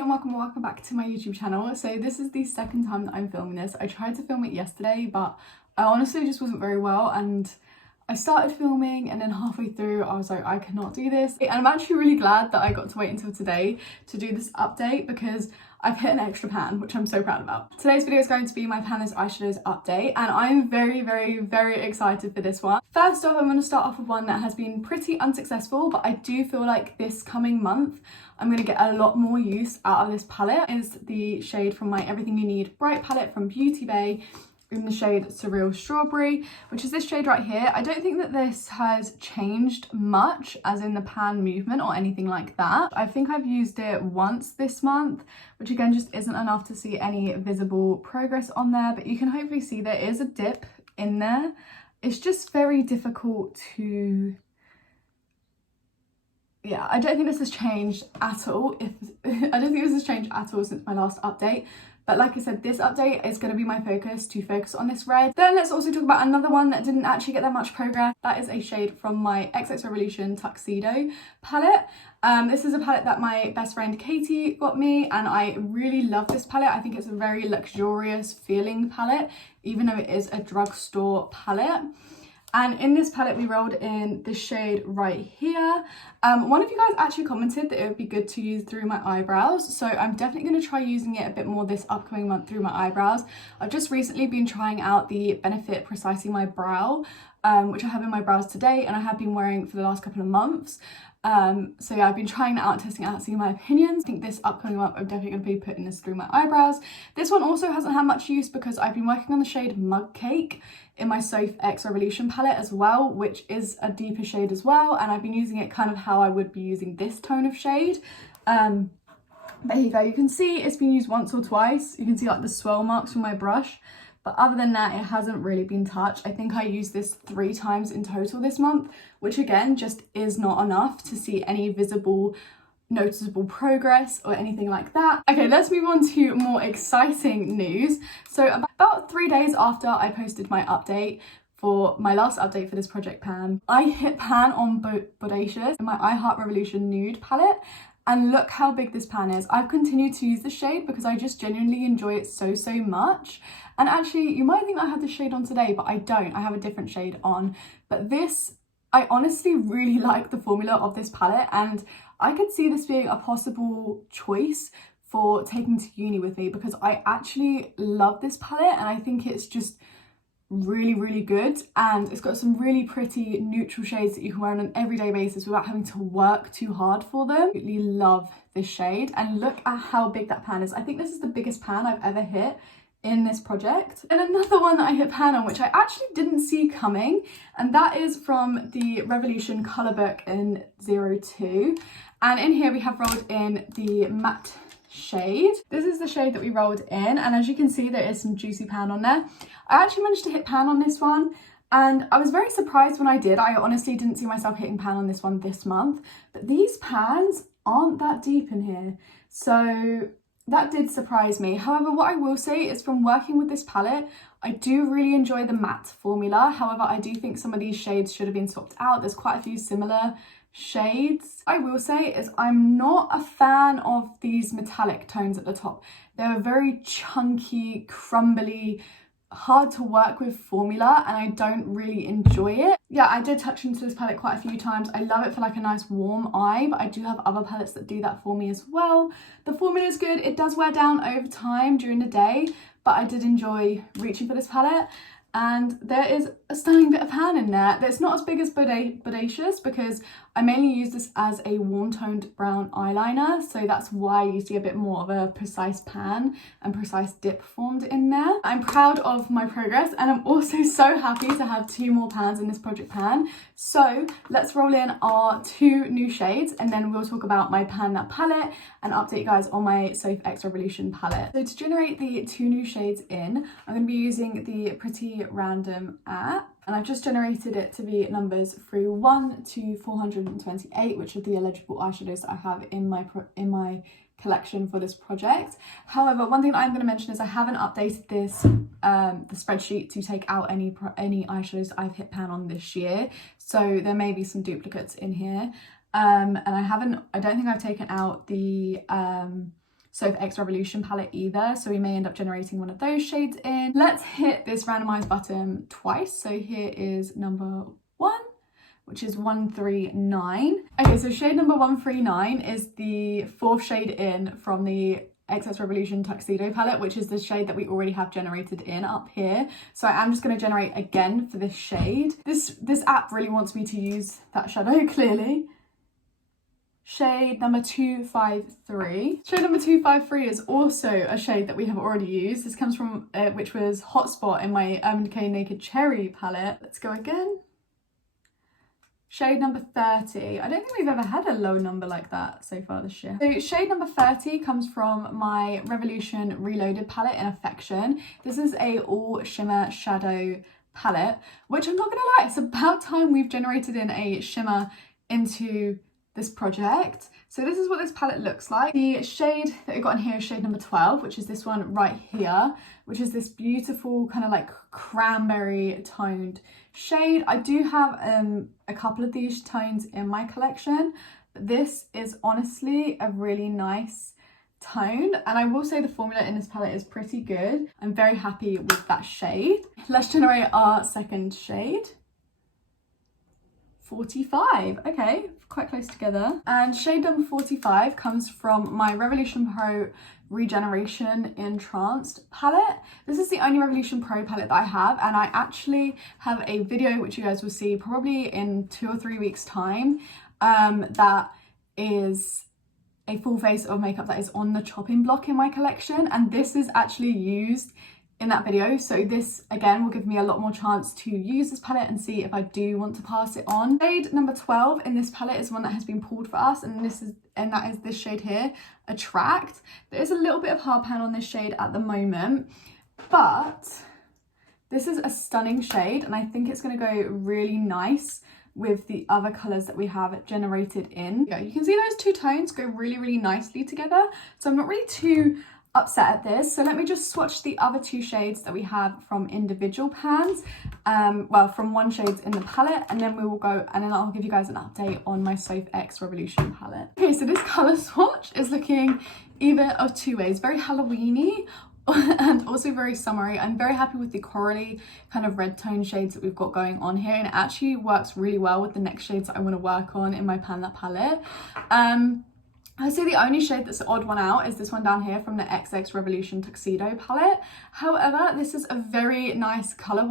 and welcome back to my YouTube channel. So this is the second time that I'm filming this. I tried to film it yesterday, but I honestly just wasn't very well, and I started filming and then halfway through I was like, I cannot do this. And I'm actually really glad that I got to wait until today to do this update because I've hit an extra pan, which I'm so proud about. Today's video is going to be my Panless eyeshadows update, and I'm very excited for this one. First off, I'm going to start off with one that has been pretty unsuccessful, but I do feel like this coming month I'm going to get a lot more use out of this palette. Is the shade from my Everything You Need Bright palette from Beauty Bay, in the shade Surreal Strawberry, which is this shade right here. I don't think that this has changed much as in the pan movement or anything like that. I think I've used it once this month, which again just isn't enough to see any visible progress on there, but you can hopefully see there is a dip in there. It's just very difficult to... yeah, I don't think this has changed at all. I don't think this has changed at all since my last update. But like I said, this update is going to be my focus, to focus on this red. Then let's also talk about another one that didn't actually get that much progress. That is a shade from my XX Revolution Tuxedo palette. This is a palette that my best friend Katie got me, and I really love this palette. I think it's a very luxurious feeling palette, even though it is a drugstore palette. And in this palette we rolled in this shade right here. One of you guys actually commented that it would be good to use through my eyebrows, so I'm definitely going to try using it a bit more this upcoming month through my eyebrows. I've just recently been trying out the Benefit Precisely My Brow, which I have in my brows today, and I have been wearing for the last couple of months. So yeah, I've been trying it out, testing it out, seeing my opinions. I think this upcoming month I'm definitely going to be putting this through my eyebrows. This one also hasn't had much use because I've been working on the shade Mug Cake in my Soph X Revolution palette as well, which is a deeper shade as well, and I've been using it kind of how I would be using this tone of shade. But here you go, you can see it's been used once or twice. You can see like the swirl marks from my brush, but other than that it hasn't really been touched. I think I used this 3 times in total this month, which again just is not enough to see any visible noticeable progress or anything like that. Okay, let's move on to more exciting news. So about 3 days after I posted my update, for my last update for this project pan, I hit pan on Bodacious in my I Heart Revolution Nude palette, and look how big this pan is. I've continued to use the shade because I just genuinely enjoy it so much. And actually, you might think I have this shade on today, but I don't. I have a different shade on. But this, I honestly really like the formula of this palette, and I could see this being a possible choice for taking to uni with me because I actually love this palette and I think it's just really good, and it's got some really pretty neutral shades that you can wear on an everyday basis without having to work too hard for them. I really love this shade, and look at how big that pan is. I think this is the biggest pan I've ever hit in this project. And another one that I hit pan on, which I actually didn't see coming, and that is from the Revolution Colour Book in 02. And in here we have rolled in the matte shade. This is the shade that we rolled in, and as you can see there is some juicy pan on there. I actually managed to hit pan on this one, and I was very surprised when I did. I honestly didn't see myself hitting pan on this one this month, but these pans aren't that deep in here, so that did surprise me. However, what I will say is from working with this palette, I do really enjoy the matte formula. However, I do think some of these shades should have been swapped out. There's quite a few similar shades. I will say is I'm not a fan of these metallic tones at the top. They're a very chunky, crumbly, hard to work with formula, and I don't really enjoy it. Yeah, I did touch into this palette quite a few times. I love it for like a nice warm eye, but I do have other palettes that do that for me as well. The formula is good. It does wear down over time during the day, but I did enjoy reaching for this palette. And there is a stunning bit of pan in there. It's not as big as Bodacious because I mainly use this as a warm toned brown eyeliner, so that's why you see a bit more of a precise pan and precise dip formed in there. I'm proud of my progress, and I'm also so happy to have 2 more pans in this project pan. So let's roll in our 2 new shades, and then we'll talk about my pan that palette and update you guys on my Soph X Revolution palette. So to generate the 2 new shades in, I'm going to be using the Pretty Random app, and I've just generated it to be numbers through 1 to 428, which are the eligible eyeshadows that I have in my collection for this project. However, one thing that I'm going to mention is I haven't updated this the spreadsheet to take out any eyeshadows I've hit pan on this year, so there may be some duplicates in here. And I don't think I've taken out the Soap X Revolution palette either, so we may end up generating one of those shades in. Let's hit this randomize button twice. So here is number 1, which is 139. Okay, so shade number 139 is the 4th shade in from the XX Revolution Tuxedo palette, which is the shade that we already have generated in up here. So I am just going to generate again for this shade. This app really wants me to use that shadow, clearly. Shade number 253. Shade number 253 is also a shade that we have already used. This comes from, which was Hotspot in my Urban Decay Naked Cherry palette. Let's go again. Shade number 30. I don't think we've ever had a low number like that so far this year. So shade number 30 comes from my Revolution Reloaded palette in Affection. This is a all shimmer shadow palette, which I'm not gonna lie, it's about time we've generated in a shimmer into this project. So this is what this palette looks like. The shade that we've got in here is shade number 12, which is this one right here, which is this beautiful kind of like cranberry toned shade. I do have a couple of these tones in my collection, but this is honestly a really nice tone, and I will say the formula in this palette is pretty good. I'm very happy with that shade. Let's generate our second shade. 45. Okay, quite close together. And shade number 45 comes from my Revolution Pro Regeneration Entranced palette. This is the only Revolution Pro palette that I have, and I actually have a video which you guys will see probably in 2 or 3 weeks time, that is a full face of makeup that is on the chopping block in my collection, and this is actually used in that video. So this again will give me a lot more chance to use this palette and see if I do want to pass it on. Shade number 12 in this palette is one that has been pulled for us, and that is this shade here, Attract. There is a little bit of hard pan on this shade at the moment, but this is a stunning shade, and I think it's going to go really nice with the other colours that we have generated in. Yeah, you can see those two tones go really nicely together, so I'm not really too upset at this. So let me just swatch the other 2 shades that we have from individual pans, well, from one shades in the palette, and then we will go, and then I'll give you guys an update on my Soap X Revolution palette. Okay, so this colour swatch is looking either of 2 ways, very Halloween-y and also very summery. I'm very happy with the corally kind of red tone shades that we've got going on here, and it actually works really well with the next shades that I want to work on in my Pan That palette. I'd say the only shade that's the odd one out is this one down here from the XX Revolution Tuxedo palette. However, this is a very nice colour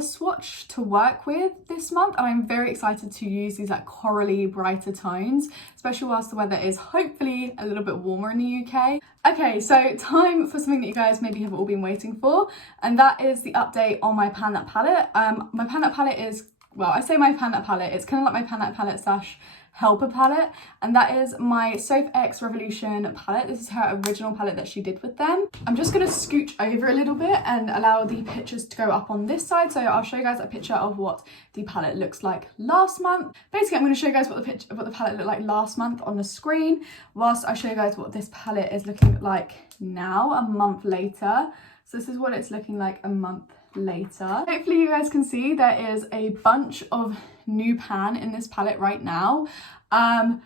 swatch to work with this month, and I'm very excited to use these like corally brighter tones, especially whilst the weather is hopefully a little bit warmer in the UK. Okay, so time for something that you guys maybe have all been waiting for, and that is the update on my Pan That palette. My Pan That palette is, well, I say my Pan That palette, it's kind of like my Pan That palette slash helper palette, and that is my Soap X Revolution palette. This is her original palette that she did with them. I'm just going to scooch over a little bit and allow the pictures to go up on this side, so I'll show you guys a picture of what the palette looks like last month. Basically, I'm going to show you guys what the palette looked like last month on the screen, whilst I show you guys what this palette is looking like now, a month later. So this is what it's looking like a month later. Hopefully you guys can see there is a bunch of new pan in this palette right now. I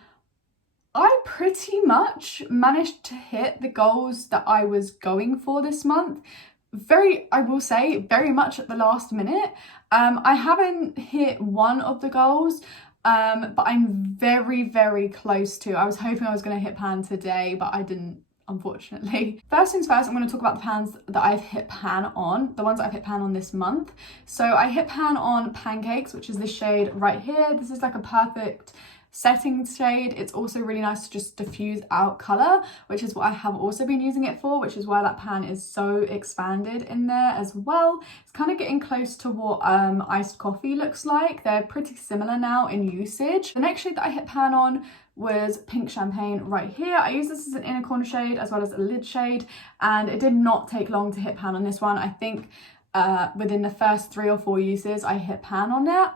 pretty much managed to hit the goals that I was going for this month. I will say, very much at the last minute. I haven't hit one of the goals, but I'm very close to. I was hoping I was going to hit pan today, but I didn't, unfortunately. First things first, I'm going to talk about the pans that I've hit pan on, the ones that I've hit pan on this month. So I hit pan on Pancakes, which is this shade right here. This is like a perfect setting shade. It's also really nice to just diffuse out colour, which is what I have also been using it for, which is why that pan is so expanded in there as well. It's kind of getting close to what iced coffee looks like. They're pretty similar now in usage. The next shade that I hit pan on was Pink Champagne right here. I use this as an inner corner shade as well as a lid shade, and it did not take long to hit pan on this one. I think within the first 3 or 4 uses I hit pan on it.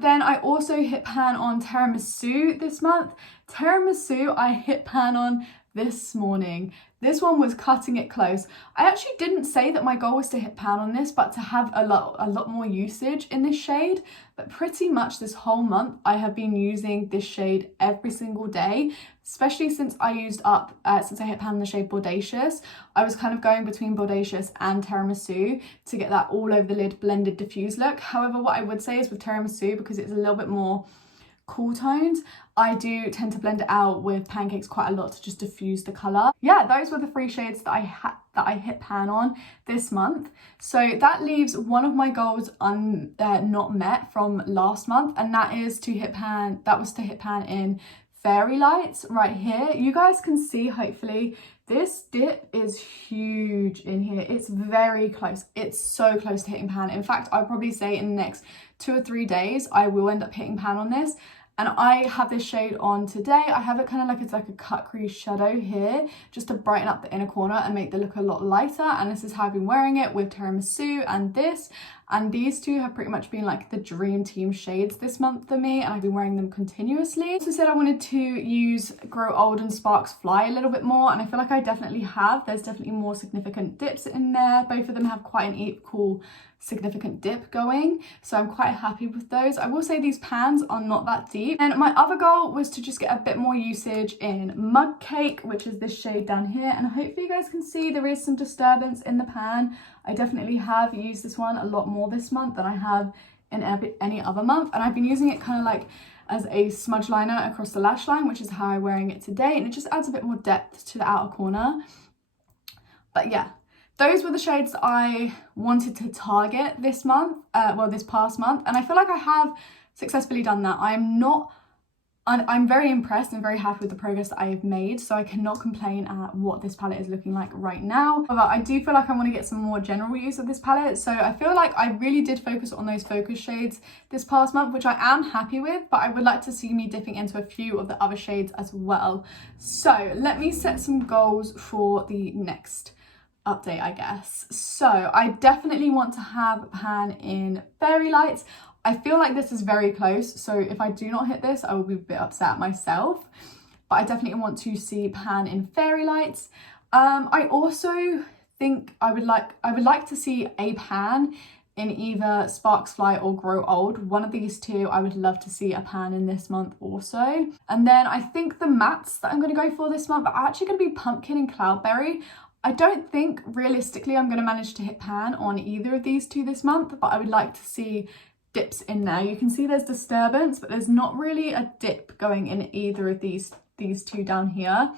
Then I also hit pan on Tiramisu this month. Tiramisu I hit pan on this morning. This one was cutting it close. I actually didn't say that my goal was to hit pan on this, but to have a lot more usage in this shade. But pretty much this whole month I have been using this shade every single day, especially since I hit pan on the shade Bodacious. I was kind of going between Bodacious and Tiramisu to get that all over the lid blended diffuse look. However, what I would say is with Tiramisu, because it's a little bit more cool tones, I do tend to blend it out with Pancakes quite a lot to just diffuse the colour. Yeah, those were the 3 shades that I hit pan on this month. So that leaves one of my goals not met from last month, and that is to hit pan. That was to hit pan in Fairy Lights right here. You guys can see, hopefully, this dip is huge in here. It's very close. It's so close to hitting pan. In fact, I'd probably say in the next 2 or 3 days I will end up hitting pan on this. And I have this shade on today. I have it kind of like it's like a cut crease shadow here, just to brighten up the inner corner and make the look a lot lighter. And this is how I've been wearing it with Tiramisu and this. And these two have pretty much been like the dream team shades this month for me, and I've been wearing them continuously. I also said I wanted to use Grow Old and Sparks Fly a little bit more, and I feel like I definitely have. There's definitely more significant dips in there. Both of them have quite an equal significant dip going, so I'm quite happy with those. I will say these pans are not that deep. And my other goal was to just get a bit more usage in Mug Cake, which is this shade down here, and hopefully you guys can see there is some disturbance in the pan. I definitely have used this one a lot more this month than I have in any other month, and I've been using it kind of like as a smudge liner across the lash line, which is how I'm wearing it today, and it just adds a bit more depth to the outer corner. But yeah, those were the shades that I wanted to target this month, this past month, and I feel like I have successfully done that. I'm very impressed and very happy with the progress that I have made, so I cannot complain at what this palette is looking like right now. However, I do feel like I want to get some more general use of this palette, so I feel like I really did focus on those focus shades this past month, which I am happy with, but I would like to see me dipping into a few of the other shades as well. So let me set some goals for the next update, I guess. So I definitely want to have pan in Fairy Lights. I feel like this is very close, so if I do not hit this, I will be a bit upset myself. But I definitely want to see pan in Fairy Lights. I also think I would like to see a pan in either Sparks Fly or Grow Old. One of these two, I would love to see a pan in this month also. And then I think the mattes that I'm going to go for this month are actually going to be Pumpkin and Cloudberry. I don't think realistically I'm going to manage to hit pan on either of these two this month, but I would like to see dips in there. You can see there's disturbance, but there's not really a dip going in either of these two down here.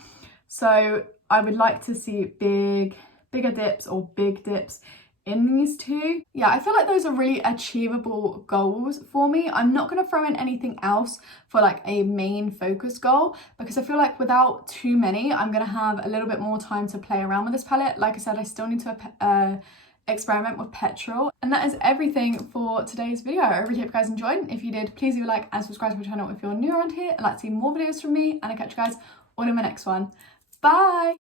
So I would like to see bigger dips or big dips in these two. Yeah, I feel like those are really achievable goals for me. I'm not going to throw in anything else for like a main focus goal, because I feel like without too many, I'm going to have a little bit more time to play around with this palette. Like I said, I still need to experiment with petrol. And that is everything for today's video. I really hope you guys enjoyed. If you did, please leave a like and subscribe to my channel if you're new around here and like to see more videos from me, and I'll catch you guys all in my next one. Bye!